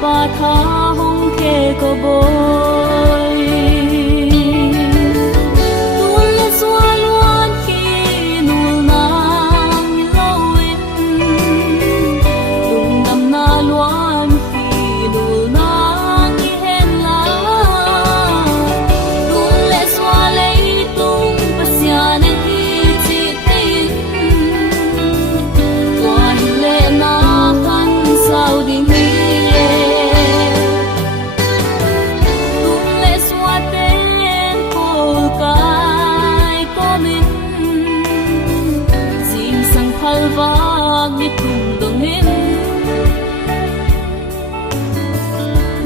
và tha hong khe có bồi tuôn lên xóa luôn khi nụ nàng lâu in lùng đầm na luôn khi nụ nàng hen la tuôn lên xóa lấy tung bất xia nên khi chỉ tin qua lệ na khăn sao đi vang đi cùng đồng hin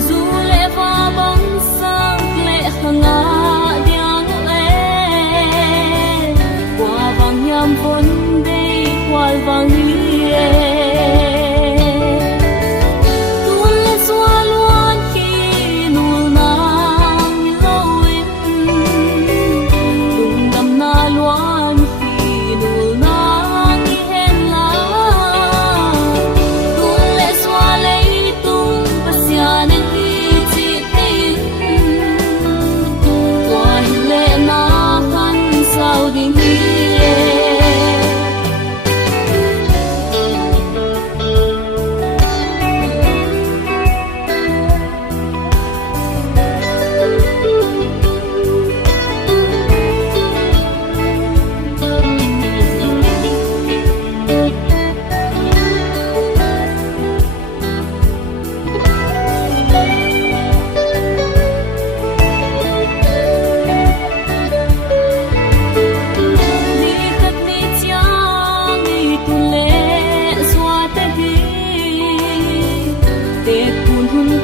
dù lệ và bóng sang lệ ngã điang e qua vàng nham vốn đây qua vàng hiê tuôn lên xóa luôn khi nụ nàng lâu in đùng đầm na loan khi nụ nàng sao đi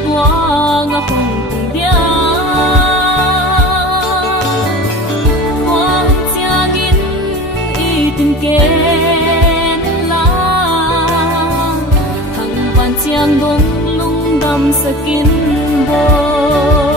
qua ngã hồng cùng dia qua chia gin y tin ken la thằng van chiang dong lung đam sakin bo